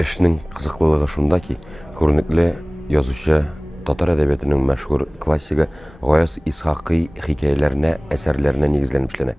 эшнең кызыклылыгы шунда ки, күренекле язучы татар әдәбиятының мәшһүр классигы Гаяз Исхакый хикәяләренә, әсәрләренә нигезләнеп эшләнә.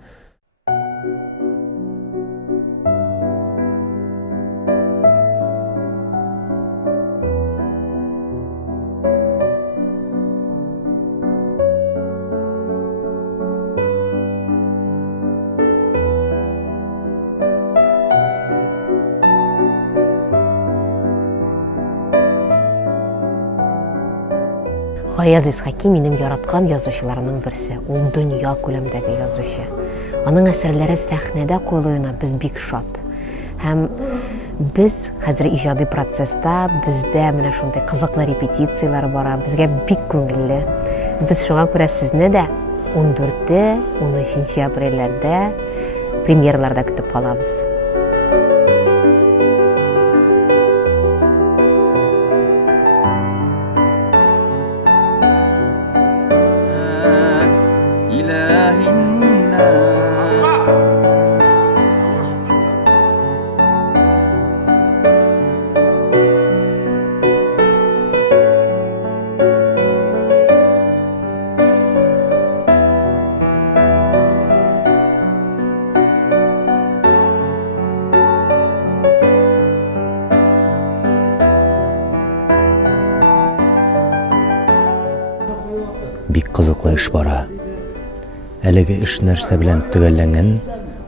Гаяз Исхакый минем яраткан язучыларның берсе. Ул дөнья күләмдәге язучы. Аның әсәрләре сәхнәдә куелуына без бик шат. Һәм без хәзер иҗади процесста, бездә менә шундый кызыклы репетицияләр бара, безгә бик күңелле. Без шуңа күрә сезне дә 14-13 апрельләрдә премьерларда көтеп калабыз. Бик кызыклы эш бара. Әлеге эш нәрсә белән төгәлләнгән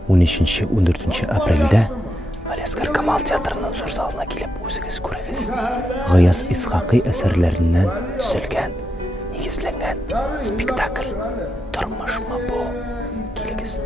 13-14 апрельдә Галиәсгар Камал театрының зур залына килеп үзегез күрегез. Гаяз Исхакый әсәрләреннән төзелгән, нигезләнгән спектакль. Тормышмы бу? Килегез.